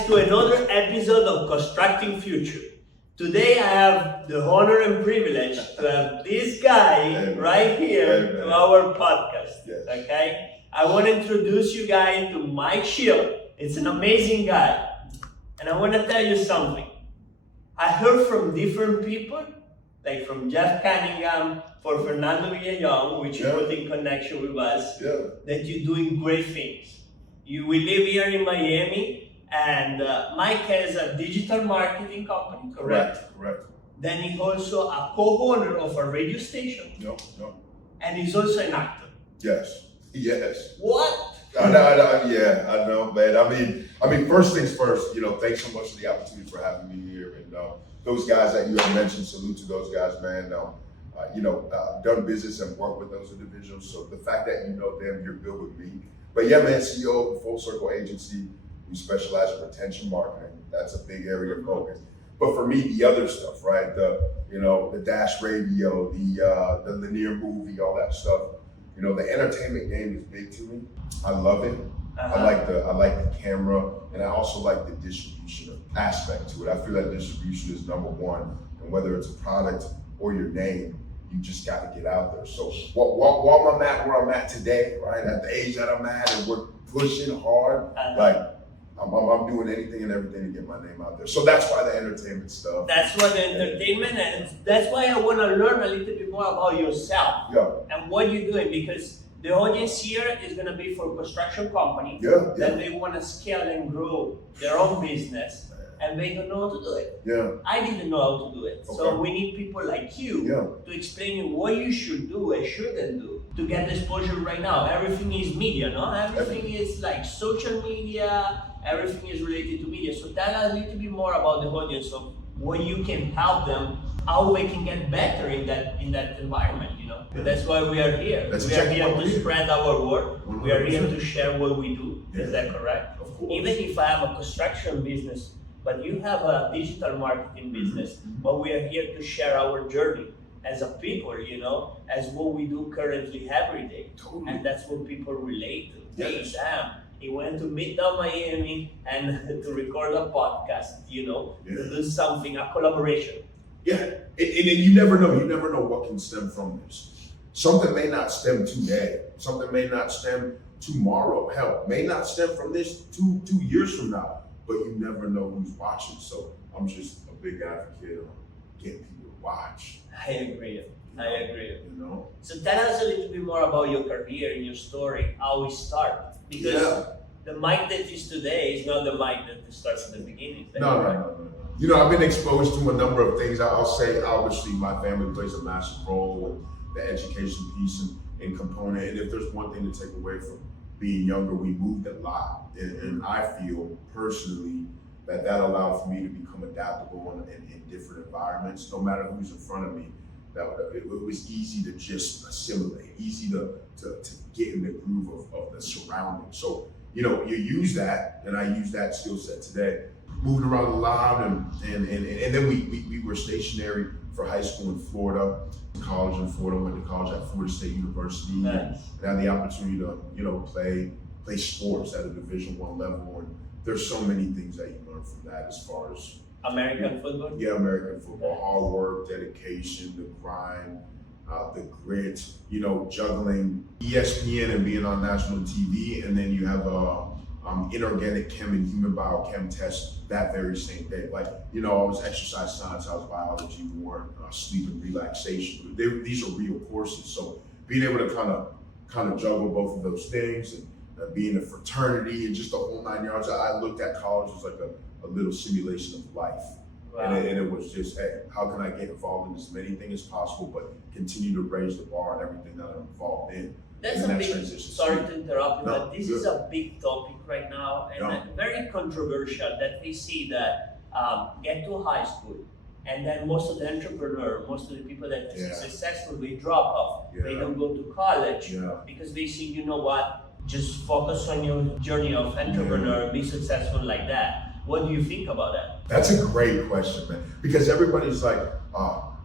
guys to another episode of Constructing Future. Today I have the honor and privilege to have this guy right here to our podcast. Yes. Okay? I want to introduce you guys to Mike Schill. It's an amazing guy. And I want to tell you something. I heard from different people, like from Jeff Cunningham, for Fernando Villalon, which you put in connection with us, that you're doing great things. We live here in Miami, and Mike has a digital marketing company, correct? Correct. Then he's also a co-owner of a radio station. No. And he's also an actor. Yes. What? I know, man. I mean, first things first, thanks so much for the opportunity for having me here. And those guys that you have mentioned, salute to those guys, man. Done business and worked with those individuals. So the fact that you know them, you're good with me. But yeah, man, CEO of a full circle agency. We specialize in retention marketing. That's a big area of focus. But for me, the other stuff, right? The dash radio, the linear movie, all that stuff. The entertainment game is big to me. I love it. I like the camera, and I also like the distribution aspect to it. I feel that distribution is number one, and whether it's a product or your name, you just got to get out there. So while I'm at where I'm at today, right, at the age that I'm at, and we're pushing hard, I'm doing anything and everything to get my name out there. So that's why the entertainment stuff. That's why the entertainment, and that's why I want to learn a little bit more about yourself and what you're doing, because the audience here is going to be for construction companies that they want to scale and grow their own business. And they don't know how to do it. I didn't know how to do it. Okay. So we need people like you to explain you what you should do and shouldn't do to get exposure right now. Everything is media, no? Everything is like social media, everything is related to media. So tell us a little bit more about the audience of what you can help them, how they can get better in that environment, That's why we are here. We are here to spread our word. 100%. We are here to share what we do. Is that correct? Of course. Even if I have a construction business, but you have a digital marketing business, but we are here to share our journey as a people, as what we do currently every day. Totally. And that's what people relate to. Yes. Hey, Sam, he went to Midtown Miami and to record a podcast, to do something, a collaboration. Yeah, and you never know what can stem from this. Something may not stem today. Something may not stem tomorrow. Hell, may not stem from this two years from now. But you never know who's watching. So I'm just a big advocate of getting people to watch. I agree. So tell us a little bit more about your career and your story, how we start. Because the Mike that is today is not the Mike that starts at the beginning. No. I've been exposed to a number of things. I'll say, obviously, my family plays a massive role with the education piece and component. And if there's one thing to take away from being younger, we moved a lot, and I feel personally that allowed for me to become adaptable in different environments. No matter who's in front of me, it was easy to just assimilate, easy to get in the groove of the surroundings. So you use that, and I use that skill set today. Moved around a lot, and then we were stationary for high school in Florida, college in Florida, went to college at Florida State University, and had the opportunity to play sports at a Division I level. And there's so many things that you learn from that as far as American football? Yeah, American football, hard work, dedication, the grind, the grit, juggling ESPN and being on national TV, and then you have inorganic chem and human biochem test that very same day. I was exercise science, I was biology, more sleep and relaxation. These are real courses. So being able to kind of juggle both of those things and being a fraternity and just the whole 9 yards, I looked at college as like a little simulation of life. Wow. And it was just, hey, how can I get involved in as many things as possible, but continue to raise the bar on everything that I'm involved in. That's a big, sorry to interrupt you, but this is a big topic right now, and very controversial, that we see that get to high school, and then most of the entrepreneurs, most of the people that are successful, they drop off. They don't go to college because they see, you know what, just focus on your journey of entrepreneur, be successful like that. What do you think about that? That's a great question, man, because everybody's like,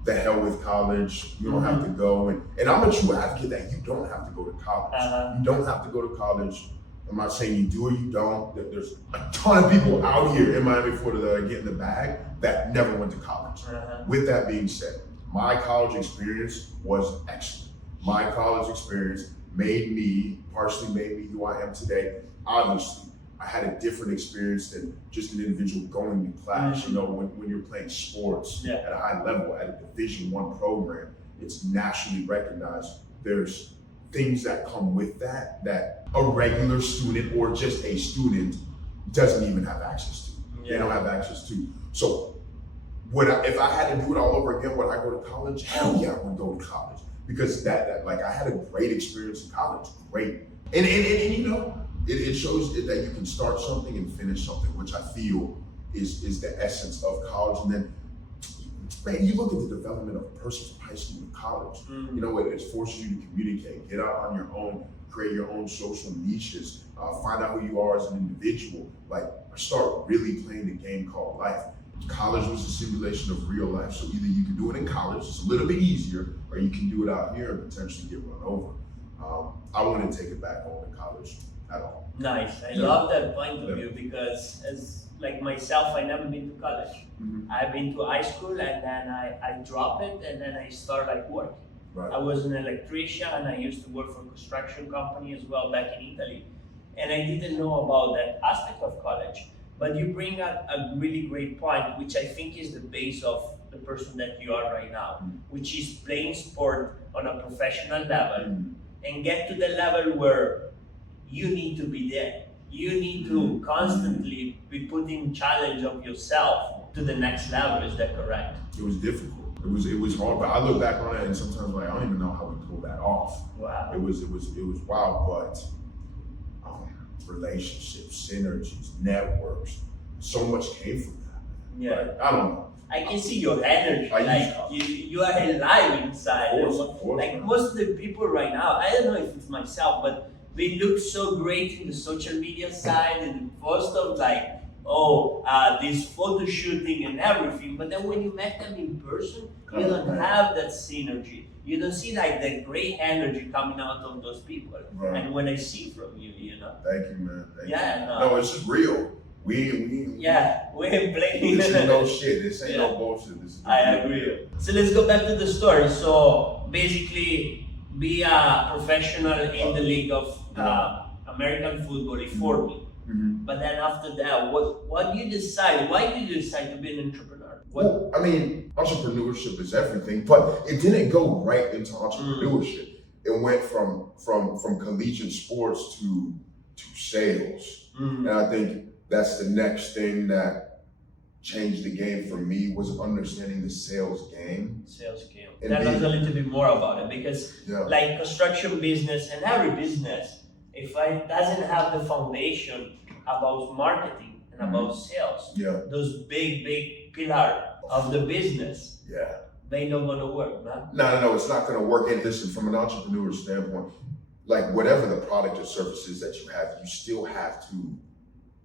the hell with college, you don't have to go. And I'm a true advocate that you don't have to go to college. You don't have to go to college I'm not saying you do or you don't. There's a ton of people out here in Miami, Florida that are getting the bag that never went to college. With that being said, my college experience was excellent. My college experience partially made me who I am today. Obviously, I had a different experience than just an individual going to class. You know, when you're playing sports at a high level at a Division I program, it's nationally recognized. There's things that come with that a regular student or just a student doesn't even have access to. They don't have access to. So if I had to do it all over again, would I go to college? Hell yeah, I would go to college. Because that like I had a great experience in college, great. And you know, it shows that you can start something and finish something, which I feel is the essence of college. And then, man, you look at the development of a person from high school to college. You know, it forces you to communicate, get out on your own, create your own social niches, find out who you are as an individual. Like, start really playing the game called life. College was a simulation of real life. So either you can do it in college, it's a little bit easier, or you can do it out here and potentially get run over. I wouldn't take it back home to college at all. Nice. I love that point of view because as like myself, I never been to college. I've been to high school and then I dropped it and then I started like working. I was an electrician and I used to work for a construction company as well back in Italy. And I didn't know about that aspect of college. But you bring up a really great point, which I think is the base of the person that you are right now, which is playing sport on a professional level and get to the level where you need to be there. You need to constantly be putting challenge of yourself to the next level. Is that correct? It was difficult. It was hard, but I look back on it and sometimes like I don't even know how we pulled that off. Wow. It was wild, but relationships, synergies, networks, so much came from that. Yeah. Like, I don't know. I can see your energy. You are alive inside. Of course, like most of the people right now, I don't know if it's myself, but we look so great in the social media side and the post of like, this photo shooting and everything. But then when you met them in person, you don't have that synergy. You don't see like the great energy coming out of those people. And when I see from you, you know. Thank you, man. Thank you. No, it's just real. We ain't playing. This is no shit. This ain't no bullshit. This is I agree. So let's go back to the story. So basically, be a professional in the league of American football for me. But then after that, what do you decide? Why did you decide to be an entrepreneur? Well, I mean, entrepreneurship is everything, but it didn't go right into entrepreneurship. It went from collegiate sports to sales. And I think that's the next thing that changed the game for me was understanding the sales game. And tell us a little bit more about it because like construction business and every business, if it doesn't have the foundation about marketing and about sales, those big pillars of the business, they not gonna work, man. No, it's not gonna work. And listen, from an entrepreneur standpoint, like whatever the product or service is that you have, you still have to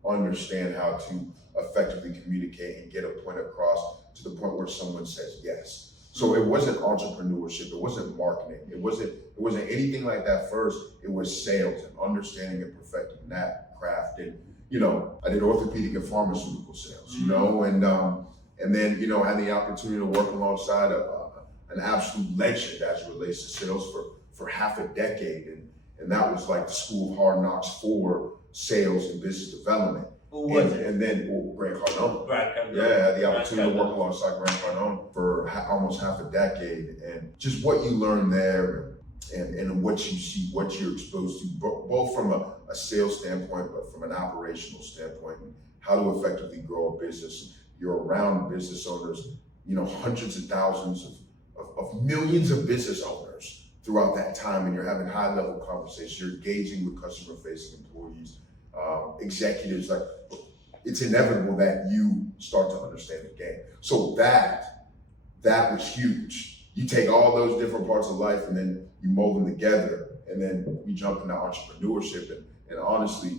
understand how to effectively communicate and get a point across to the point where someone says yes. So it wasn't entrepreneurship, it wasn't marketing, it wasn't anything like that first. It was sales and understanding and perfecting that craft. And you know, I did orthopedic and pharmaceutical sales, you know, and then, you know, had the opportunity to work alongside an absolute legend as it relates to sales for half a decade. And that was like the school of hard knocks for sales and business development. Who was it? And then Grant Cardone. Yeah, I had the opportunity to work alongside Grant Cardone for almost half a decade. And just what you learn there and what you see, what you're exposed to, both from a sales standpoint, but from an operational standpoint, and how to effectively grow a business. You're around business owners, you know, hundreds of thousands of millions of business owners throughout that time, and you're having high level conversations. You're engaging with customer facing employees, executives. Like, it's inevitable that you start to understand the game. So that was huge. You take all those different parts of life and then you mold them together, and then you jump into entrepreneurship. And honestly,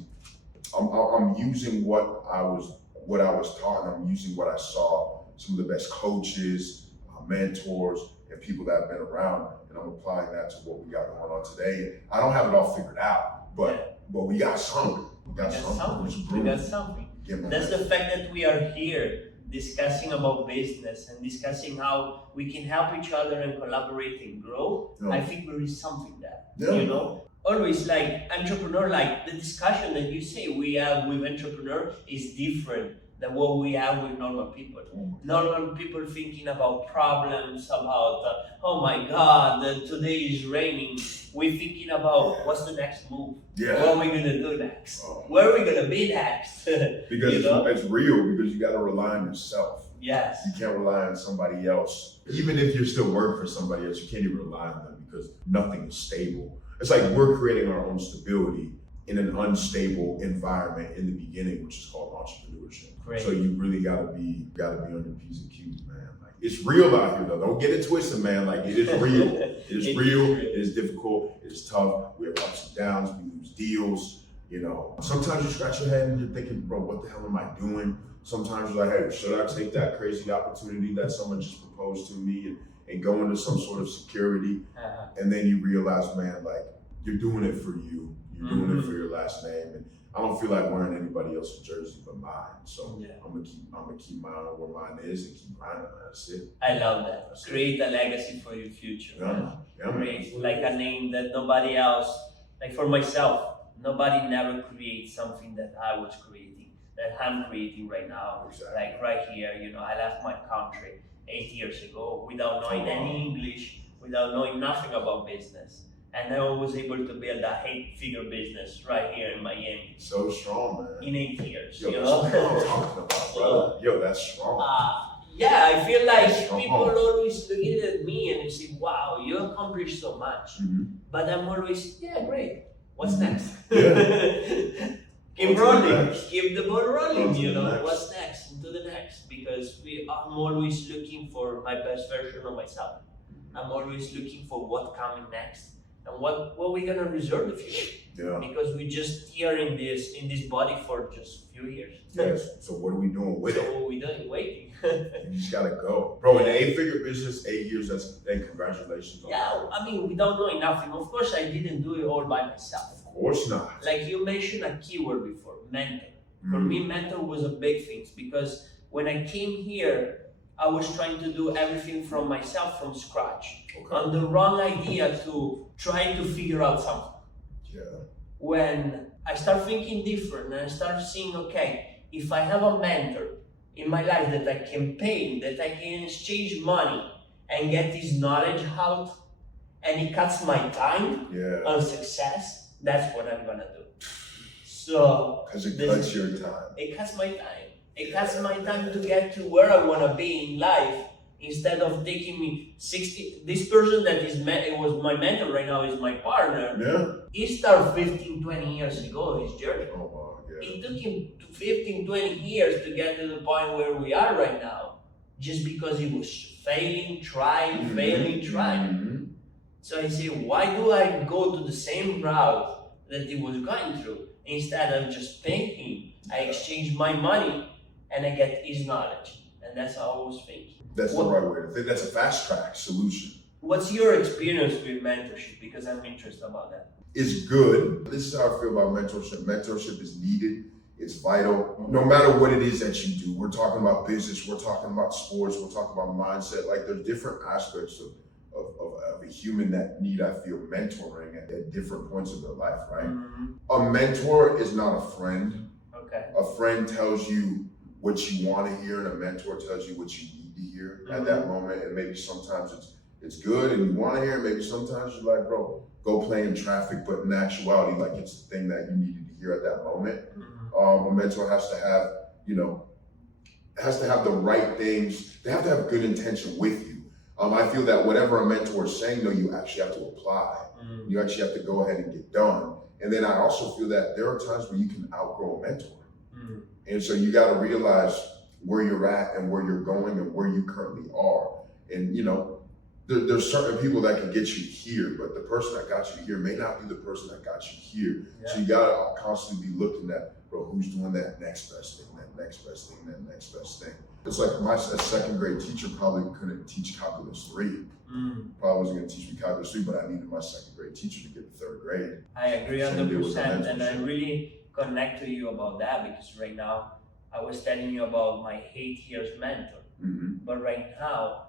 I'm using what I was taught, and I'm using what I saw, some of the best coaches, mentors, and people that have been around, and I'm applying that to what we got going on today. I don't have it all figured out, but but we got something. We got something. That's the fact that we are here discussing about business and discussing how we can help each other and collaborate and grow. I think there is something there, you know? Always like entrepreneur, like the discussion that you say we have with entrepreneur is different than what we have with normal people. Normal people thinking about problems, about, oh my God, today is raining. We're thinking about what's the next move? What are we gonna do next? Where are we gonna be next? Because it's real, because you gotta rely on yourself. Yes. You can't rely on somebody else. Even if you're still working for somebody else, you can't even rely on them because nothing is stable. It's like we're creating our own stability in an unstable environment in the beginning, which is called entrepreneurship. Great. So you really gotta be on your P's and Q's, man. Like, it's real out here though. Don't get it twisted, man. Like, it is real. It is real. It is difficult. It is tough. We have ups and downs. We lose deals. You know, sometimes you scratch your head and you're thinking, bro, what the hell am I doing? Sometimes you're like, hey, should I take that crazy opportunity that someone just proposed to me and go into some sort of security? And then you realize, man, like, you're doing it for you. You're doing it for your last name. And I don't feel like wearing anybody else's jersey but mine. So I'm gonna keep mine where mine is and keep grinding. That's it. I love that. Create a legacy for your future. Create like a name that nobody else, like for myself, nobody never creates something that I was creating, that I'm creating right now. Exactly. Like right here, you know, I left my country 8 years ago without knowing any English, without knowing nothing about business. And I was able to build a 8-figure business right here in Miami. So strong, man. In 8 years. Yo, that's what I'm talking about, brother. Yo, that's strong. Yeah, I feel like people always look at me and they say, wow, you accomplished so much. But I'm always, yeah, great. What's next? Keep rolling. Keep the ball rolling, you know. What's next? Into the next. Because I'm always looking for my best version of myself. I'm always looking for what's coming next. And what we're gonna reserve the future. Because we just here in this body for just a few years. Yes. So what are we doing with it? What are we doing? Waiting. You just gotta go. Bro, in an 8-figure business, 8 years, and congratulations. I mean, without knowing nothing. Of course, I didn't do it all by myself. Of course not. Like you mentioned a keyword before, mentor. For me, mentor was a big thing because when I came here, I was trying to do everything from myself from scratch. On the wrong idea to try to figure out something. When I start thinking different and I start seeing, okay, if I have a mentor in my life that I can pay, that I can exchange money and get this knowledge out, and it cuts my time on success, that's what I'm gonna do. So because it cuts your time. It cuts my time. It cuts my time to get to where I want to be in life instead of taking me 60. This person that it was my mentor right now is my partner. He started 15, 20 years ago his journey. It took him 15, 20 years to get to the point where we are right now, just because he was failing, trying. So I say, why do I go to the same route that he was going through? Instead of just paying him, I exchange my money and I get his knowledge. And that's how I was thinking. That's the right way to think. That's a fast track solution. What's your experience with mentorship? Because I'm interested about that. It's good. This is how I feel about mentorship. Mentorship is needed. It's vital. No matter what it is that you do. We're talking about business. We're talking about sports. We're talking about mindset. Like there's different aspects of a human that need, I feel, mentoring at different points of their life, right? A mentor is not a friend. A friend tells you what you want to hear, and a mentor tells you what you need to hear at that moment. And maybe sometimes it's good and you want to hear it. Maybe sometimes you're like, bro, go play in traffic. But in actuality, like it's the thing that you needed to hear at that moment. A mentor has to have the right things. They have to have good intention with you. I feel that whatever a mentor is saying, though, you actually have to apply. You actually have to go ahead and get done. And then I also feel that there are times where you can outgrow a mentor. And so you got to realize where you're at and where you're going and where you currently are. And, you know, there's certain people that can get you here, but the person that got you here may not be the person that got you here. So you got to constantly be looking at, bro, who's doing that next best thing, that next best thing, that next best thing. It's like a second grade teacher probably couldn't teach calculus 3. Probably wasn't going to teach me calculus 3, but I needed my second grade teacher to get to 3rd grade. I agree 100%, and I really connect to you about that because right now I was telling you about my 8 years mentor, but right now,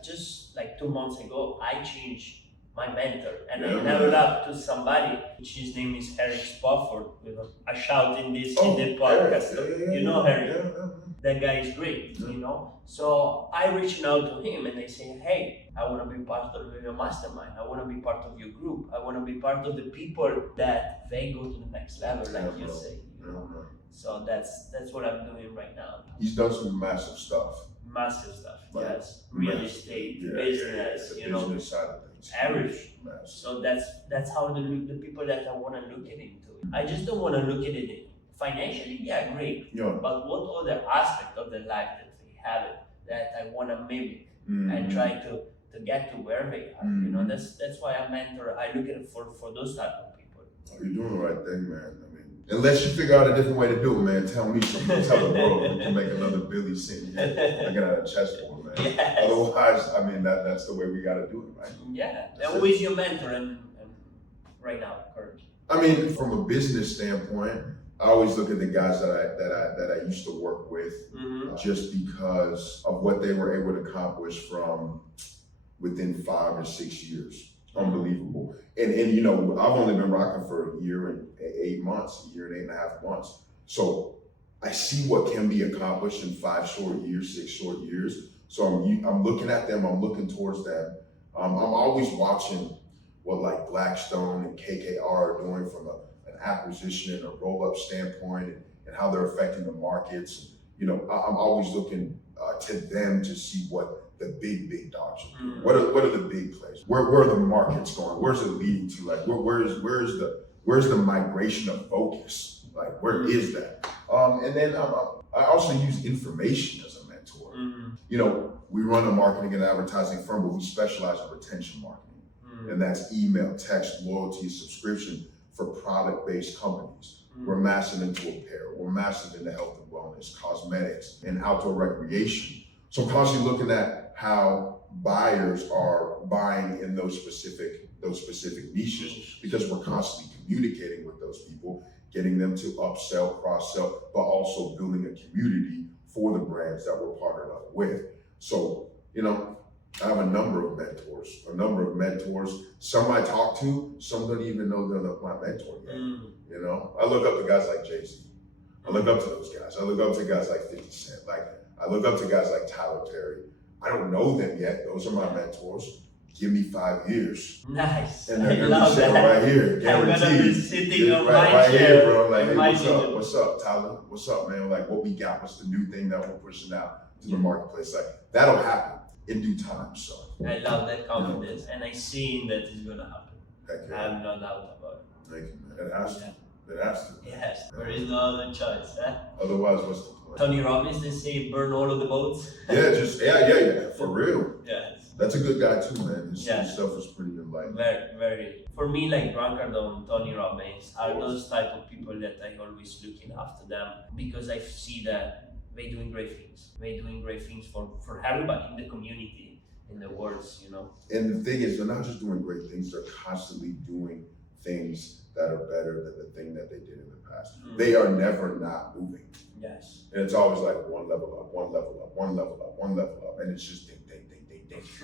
just like 2 months ago, I changed my mentor and I leveled up to somebody. His name is Eric Spofford. You know, I shout in this in the podcast. You know Eric. That guy is great, you know. So I reached out to him and I say, hey, I want to be part of your mastermind. I want to be part of your group. I want to be part of the people that they go to the next level, like you say. You know? So that's what I'm doing right now. He's done some massive stuff. Massive stuff, yes. Real estate, business, you know, business side of things. everything. So that's how the people that I want to look at into it. I just don't want to look at it financially, yeah, great. But what other aspect of the life that they have it that I want to mimic and try to get to where they are. You know, that's why I mentor. I look at it for those type of people. Oh, you're doing the right thing, man. I mean, unless you figure out a different way to do it, man, tell me something. Tell the world we can make another Billy sitting here looking at a chessboard, man. Yes. Otherwise, I mean, that's the way we got to do it, right? Yeah. And who is your mentor and right now, currently? I mean, from a business standpoint, I always look at the guys that I used to work with, just because of what they were able to accomplish from within 5 or 6 years. Unbelievable. And you know, I've only been rocking for a year and 8 months, a year and 8.5 months. So I see what can be accomplished in 5 short years, 6 short years. So I'm looking at them, I'm looking towards them. I'm always watching what like Blackstone and KKR are doing from an acquisition and a roll-up standpoint, and how they're affecting the markets. You know, I'm always looking to them to see what the big dogs are doing. What are the big plays? Where are the markets going? Where's it leading to? Like, where's the migration of focus? Like, where is that? And then I also use information as a mentor. You know, we run a marketing and advertising firm, but we specialize in retention marketing, and that's email, text, loyalty, subscription for product-based companies. We're massive into apparel. We're massive into health and wellness, cosmetics, and outdoor recreation. So I'm constantly looking at how buyers are buying in those specific niches, because we're constantly communicating with those people, getting them to upsell, cross-sell, but also building a community for the brands that we're partnered up with. So, you know, I have a number of mentors. Some I talk to, some don't even know they're my mentor yet. You know, I look up to guys like Jay-Z. I look up to those guys. I look up to guys like 50 Cent. Like, I look up to guys like Tyler Perry. I don't know them yet. Those are my mentors. Give me 5 years. Nice. And they're gonna be sitting right here, guaranteed. I'm gonna be sitting on my right chair. Here, bro. Like, hey, what's up, Tyler? What's up, man? Like, what we got? What's the new thing that we're pushing out to the marketplace? Like, that'll happen in due time. So I love that confidence, and I see that it's gonna happen. Heck yeah. I have no doubt about it. Thank you, man. It has to. It has to. Yes, there is no other choice, huh? Otherwise, what's the point? Tony Robbins, they say burn all of the boats. Yeah, for real. Yes. That's a good guy too, man. His stuff is pretty enlightening. Very. For me, like Grant Cardone, Tony Robbins are those type of people that I always looking after them, because I see that they're doing great things. They're doing great things for everybody in the community, in the world, you know. And the thing is, they're not just doing great things, they're constantly doing things that are better than the thing that they did in the past. They are never not moving. Yes. And it's always like one level up, one level up, one level up, one level up. And it's just ding.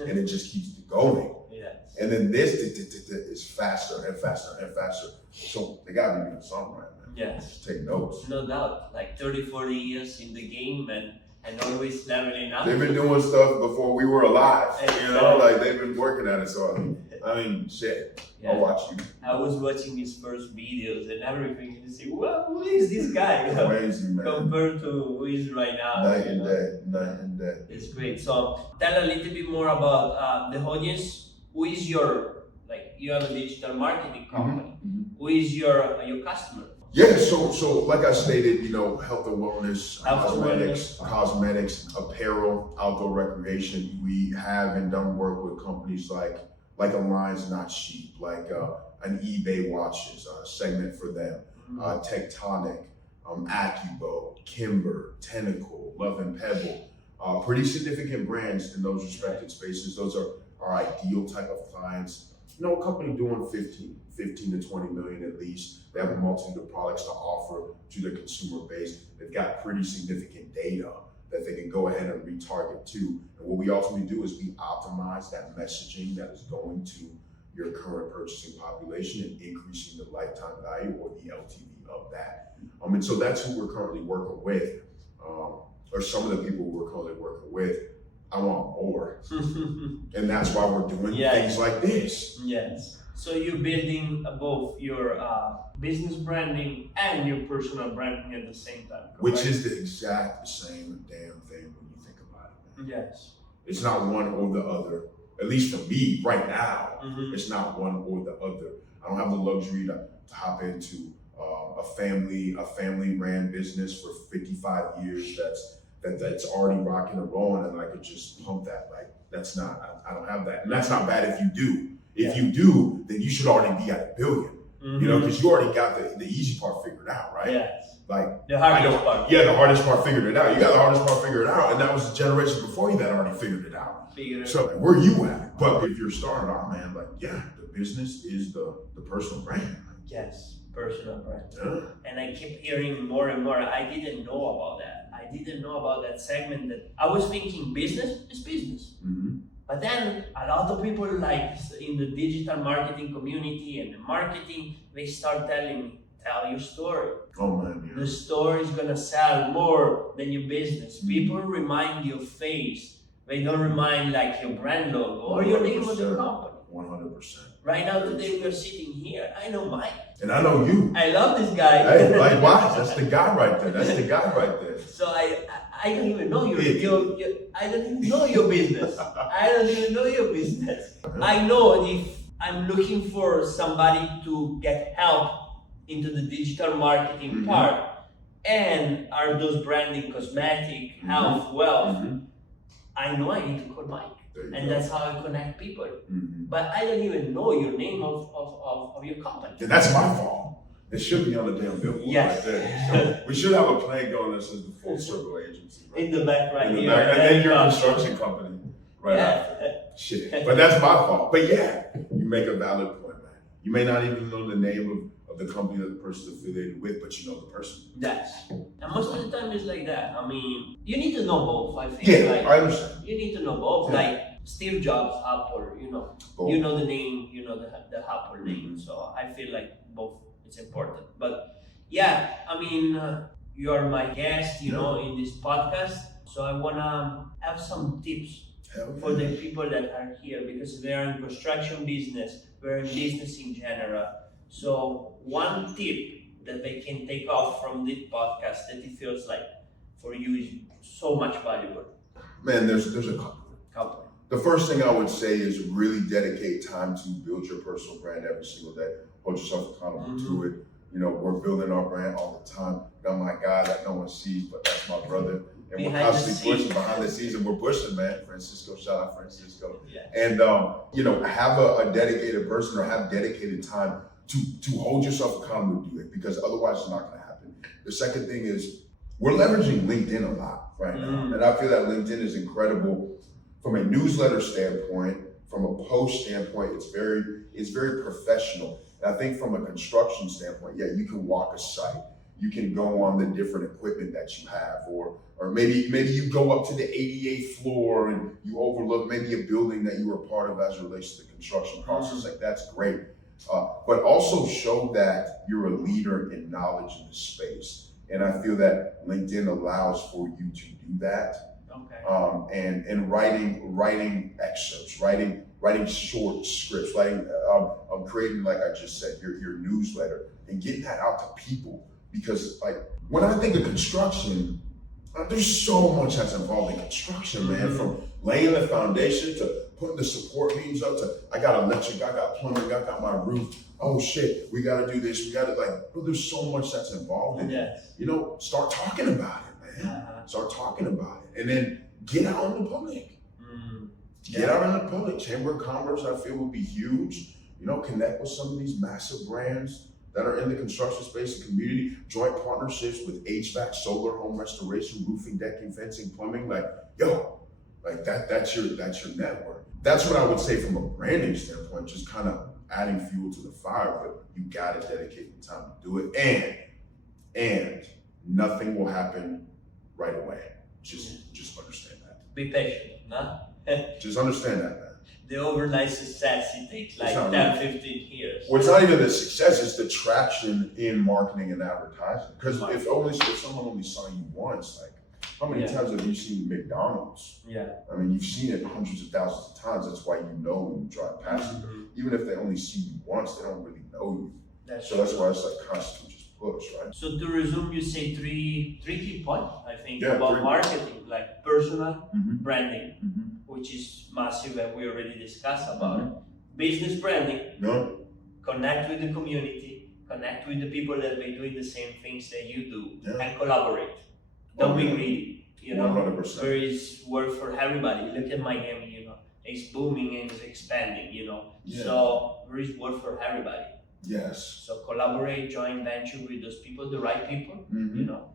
And it just keeps going. Yes. And then this is faster and faster and faster. So they gotta be doing something right, man. Yes. Just take notes. No doubt. Like 30, 40 years in the game and always leveling up. They've been doing stuff before we were alive. You know, like they've been working at it. So I mean, shit. Yeah. I'll watch you. I was watching his first videos and everything, and you say, well, who is this guy? Crazy, man. Compared to who is right now. Night and day. It's great. So tell a little bit more about the audience. Who is your, like, you have a digital marketing company. Who is your customer? Yeah, so like I stated, you know, health and wellness, cosmetics, apparel, outdoor recreation. We have and done work with companies like Alliance Not Cheap, like an eBay Watches, a segment for them, Tectonic, Accubow, Kimber, Tentacle, Love and Pebble. pretty significant brands in those respected spaces. Those are our ideal type of clients. You know, a company doing 15 to 20 million at least. They have a multitude of products to offer to their consumer base. They've got pretty significant data that they can go ahead and retarget to. And what we ultimately do is we optimize that messaging that is going to your current purchasing population and increasing the lifetime value or the LTV of that. And so that's who we're currently working with, or some of the people we're currently working with. I want more. And that's why we're doing things like this. Yes. So you're building both your business branding and your personal branding at the same time, correct? Which is the exact same damn thing when you think about it, man. Yes. It's not one or the other. At least for me, right now, it's not one or the other. I don't have the luxury to hop into a family ran business for 55 years that's already rocking and rolling, and I could just pump that. Like, that's not, I don't have that. And that's not bad if you do. If you do, then you should already be at $1 billion. You know, because you already got the easy part figured out, right? Yes. Like the hardest part. Yeah, the hardest part figured it out. You got the hardest part figured out, and that was the generation before you that already figured it out. So like, where you at? But if you're starting out, man, like, yeah, the business is the personal brand. Yes, personal brand. Yeah. And I keep hearing more and more. I didn't know about that. I didn't know about that segment. That I was thinking business is business. But then a lot of people, like in the digital marketing community and the marketing, they start telling me, tell your story. Oh man, yeah. The story is gonna sell more than your business. People remind your face. They don't remind like your brand logo or your name of the company. 100%. Right now, today we are sitting here. I know Mike. And I know you. I love this guy. Hey, likewise. That's the guy right there. That's the guy right there. So I don't even know your I don't even know your business. I don't even know your business. I know if I'm looking for somebody to get help into the digital marketing part, and are those branding, cosmetic, health, wealth, I know I need to call Mike. And that's how I connect people. But I don't even know your name of your company. And that's my fault. It should be on the damn billboard right there. So we should have a plan going that says the Full Circle Agency. Right? In the back right in the here. Back. And then your construction company right after. Shit. But that's my fault. But yeah, you make a valid point, man. You may not even know the name of the company that the person is affiliated with, but you know the person. Yes. And most of the time it's like that. I mean, you need to know both, I think. Yeah, like, I understand. You need to know both. Yeah. Like Steve Jobs, Apple, you know. Both. You know the name, you know the Apple name. So I feel like both it's important. But yeah, I mean, you are my guest, you know, in this podcast. So I wanna have some tips for the people that are here, because they are in construction business, we're in business in general. So one tip that they can take off from this podcast that it feels like for you is so much valuable. Man, there's a couple. The first thing I would say is really dedicate time to build your personal brand every single day. Hold yourself accountable to it. You know, we're building our brand all the time. Got my guy that no one sees, but that's my brother. And we're constantly pushing behind the scenes, and we're pushing, man. Francisco, shout out Francisco. Yeah. And you know, have a dedicated person or have dedicated time to hold yourself accountable to do it, because otherwise it's not going to happen. The second thing is we're leveraging LinkedIn a lot right now, and I feel that LinkedIn is incredible from a newsletter standpoint, from a post standpoint. It's very professional. And I think from a construction standpoint, yeah, you can walk a site. You can go on the different equipment that you have, or maybe you go up to the 88th floor and you overlook maybe a building that you were part of as it relates to the construction process. Like, that's great. But also show that you're a leader in knowledge in the space. And I feel that LinkedIn allows for you to do that. Okay. And writing excerpts, writing short scripts, creating, like I just said, your newsletter, and getting that out to people. Because like when I think of construction, there's so much that's involved in construction, man. From laying the foundation to putting the support beams up to I got electric, I got plumbing, I got my roof. Oh shit, we got to do this. We got to there's so much that's involved in it. You know, start talking about it, man. Start talking about it, and then get out in the public. Get out in the public. Chamber of Commerce, I feel, would be huge. You know, connect with some of these massive brands that are in the construction space and community, joint partnerships with HVAC, solar, home restoration, roofing, decking, fencing, plumbing, like, yo, like that's your network. That's what I would say from a branding standpoint, just kind of adding fuel to the fire, but you gotta dedicate the time to do it. And nothing will happen right away. Just understand that. Be patient, no? Just understand that, man. The overnight success, it takes like 10, 15 years. Well, it's not even the success, it's the traction in marketing and advertising. Because if someone only saw you once, like, how many times have you seen McDonald's? Yeah. I mean, you've seen it hundreds of thousands of times. That's why you know when you drive past it. Even if they only see you once, they don't really know you. That's why it's like constant just push, right? So to resume, you say three key points, I think, about marketing, like personal branding, which is massive, and we already discussed about it. Business branding, connect with the community, connect with the people that may doing the same things that you do, and collaborate. Don't be greedy, you know. 100%. There is work for everybody. Look at Miami, you know, it's booming and it's expanding, you know. So there is work for everybody. Yes. So collaborate, join venture with those people, the right people, you know.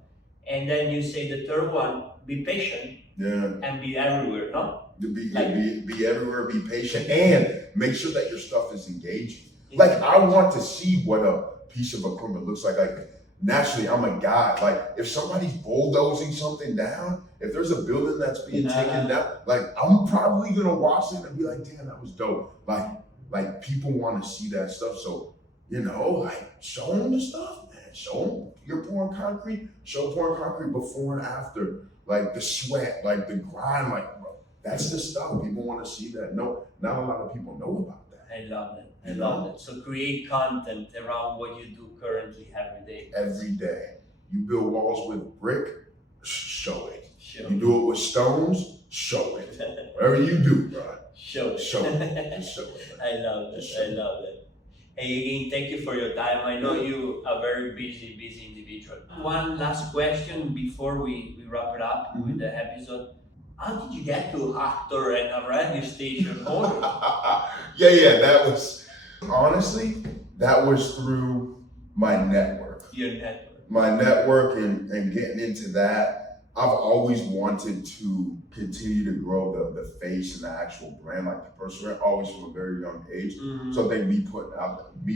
And then you say the third one, be patient and be everywhere, no? Be everywhere, be patient, and make sure that your stuff is engaging. Like, I want to see what a piece of equipment looks like. Like, naturally, I'm a guy. Like, if somebody's bulldozing something down, if there's a building that's being taken down, like, I'm probably gonna watch it and be like, damn, that was dope. Like people want to see that stuff. So, you know, like, show them the stuff, man. Show them you're pouring concrete. Show pouring concrete before and after. Like, the sweat, like the grind, like, bro, that's the stuff. People want to see that. No, not a lot of people know about that. I love that. I love it. So create content around what you do currently every day. Every day. You build walls with brick, show it. You do it with stones, show it. Whatever you do, bro. Show it. Show it. Just show it. I love it. I love it. Hey, again, thank you for your time. I know you are a very busy individual. One last question before we wrap it up with the episode. How did you get to actor and a radio station owner? That was, honestly, that was through my network. Your network. My network and getting into that. I've always wanted to continue to grow the face and the actual brand, like the personal brand, always from a very young age. So I think me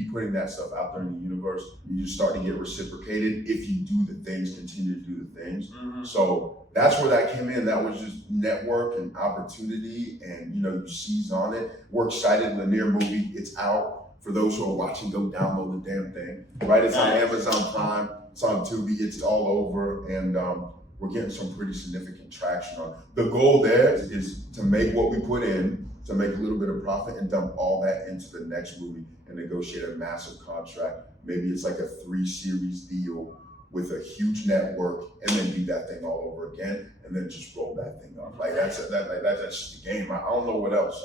putting that stuff out there in the universe, you just start to get reciprocated if you do the things, continue to do the things. So that's where that came in. That was just network and opportunity, and, you know, you seize on it. We're excited. Lanier movie, it's out. For those who are watching, go download the damn thing. Right, it's on Amazon Prime. It's on Tubi. It's all over, and we're getting some pretty significant traction on it. The goal there is to make what we put in, to make a little bit of profit and dump all that into the next movie and negotiate a massive contract. Maybe it's like a 3-series deal with a huge network, and then do that thing all over again, and then just roll that thing up. Like, that's just the game. I don't know what else.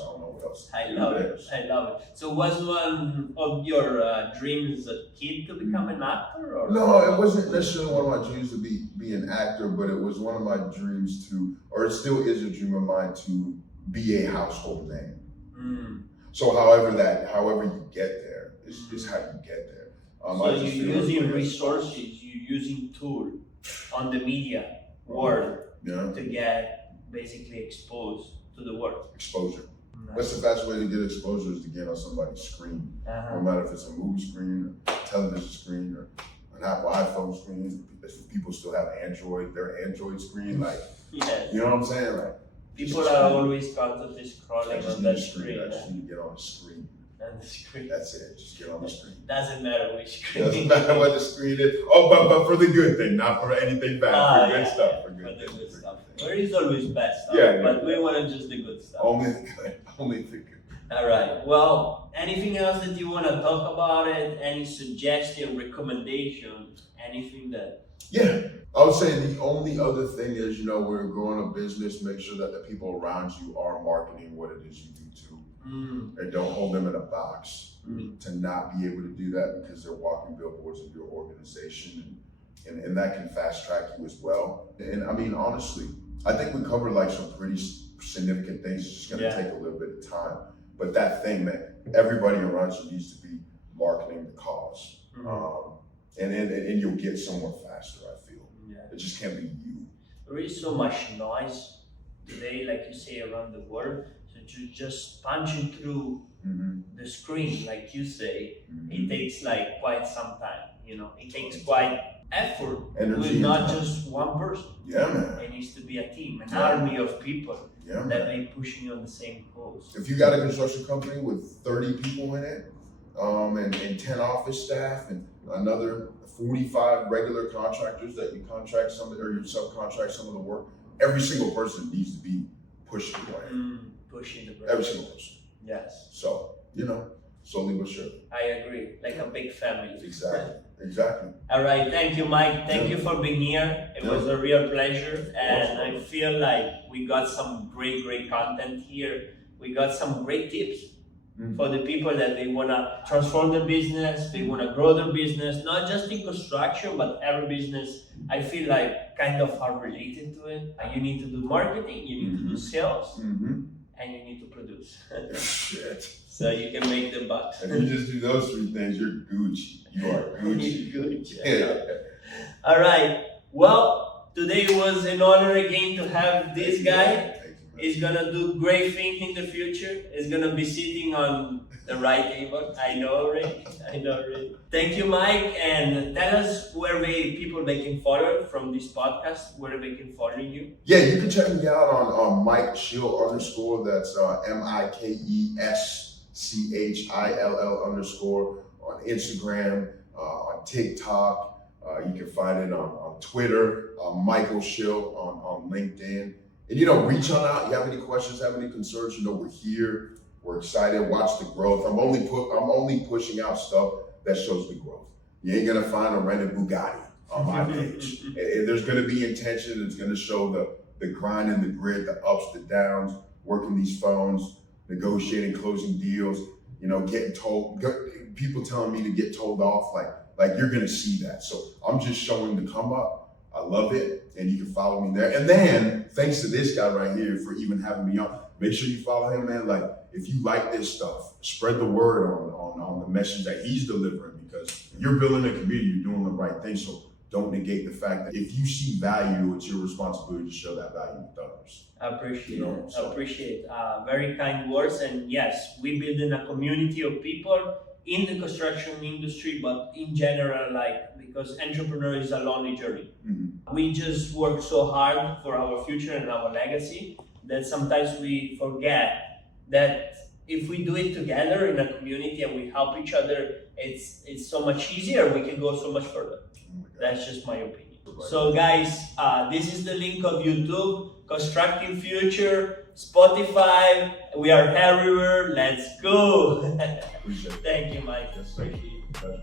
I love it. So was one of your dreams as a kid to become an actor? Or? No, it wasn't necessarily one of my dreams to be an actor, but it was one of my dreams to, or it still is a dream of mine, to be a household name. So however you get there is how you get there. So you're using resources, you're using tools on the media world to get basically exposed to the world. Exposure. That's the fastest way to get exposure, is to get on somebody's screen. No matter if it's a movie screen, or television screen, or an Apple iPhone screen. If people still have Android, their Android screen, like, you know what I'm saying? Like, people are always constantly scrolling on that screen. I just need to get on the screen. On the screen. That's it. Just get on the screen. Doesn't matter which screen. Doesn't matter what the screen is. Oh, but for the good thing, not for anything bad. For good stuff. For good stuff. There is always bad stuff, but we want just the good stuff. Only the good. Only the good. All right. Well, anything else that you want to talk about it? Any suggestion, recommendation, anything that? Yeah, I would say the only other thing is, you know, we're growing a business. Make sure that the people around you are marketing what it is you do too. And don't hold them in a box. To not be able to do that because they're walking billboards of your organization, and that can fast track you as well. And I mean, honestly, I think we covered like some pretty significant things. It's just gonna take a little bit of time. But that thing, man, everybody around you needs to be marketing the cause. and you'll get somewhere faster. I feel it just can't be you. There is so much noise today, like you say, around the world. So you just punching through the screen, like you say, it takes like quite some time. You know, it takes quite effort with not just one person. Yeah, man. It needs to be a team, an army of people that be pushing on the same cause. If you got a construction company with 30 people in it, and 10 office staff and another 45 regular contractors that you contract some or you subcontract some of the work, every single person needs to be pushing the brand. Pushing the brand. Every single person. Yes. So, slowly but surely. I agree. Like a big family. Exactly. All right. Thank you, Mike. Thank you for being here. It was a real pleasure. And I feel like we got some great content here. We got some great tips for the people that they want to transform their business, they want to grow their business, not just in construction, but every business, I feel like kind of are related to it. You need to do marketing, you need to do sales, and you need to produce. Shit. So you can make the bucks. If you just do those three things, you're Gucci. You are Gucci. Gucci. Yeah. All right. Well, today was an honor again to have this guy. He's gonna do great things in the future. He's gonna be sitting on the right table. I know already. Thank you, Mike. And tell us where people can follow from this podcast, where they can follow you. Yeah, you can check me out on Mike Schill _ that's MikeSchill _ on Instagram, on TikTok. You can find it on Twitter, Michael Schill on LinkedIn. And reach on out. You have any questions, have any concerns? We're here. We're excited. Watch the growth. I'm only pushing out stuff that shows the growth. You ain't gonna find a rented Bugatti on my page. And there's gonna be intention. It's gonna show the grind and the grit, the ups, the downs, working these phones, negotiating, closing deals. Getting told, people telling me to get told off. Like you're gonna see that. So I'm just showing the come up. I love it, and you can follow me there. And then, thanks to this guy right here for even having me on. Make sure you follow him, man. Like, if you like this stuff, spread the word on the message that he's delivering, because you're building a community, you're doing the right thing. So don't negate the fact that if you see value, it's your responsibility to show that value with others. I appreciate it. I appreciate very kind words. And yes, we build in a community of people in the construction industry, but in general, because entrepreneur is a lonely journey. We just work so hard for our future and our legacy that sometimes we forget that if we do it together in a community and we help each other, it's so much easier. We can go so much further. That's just my opinion. So guys, this is the link of YouTube, Constructing Future, Spotify. We are everywhere. Let's go. Appreciate it. Thank you, Mike. Yes, appreciate it.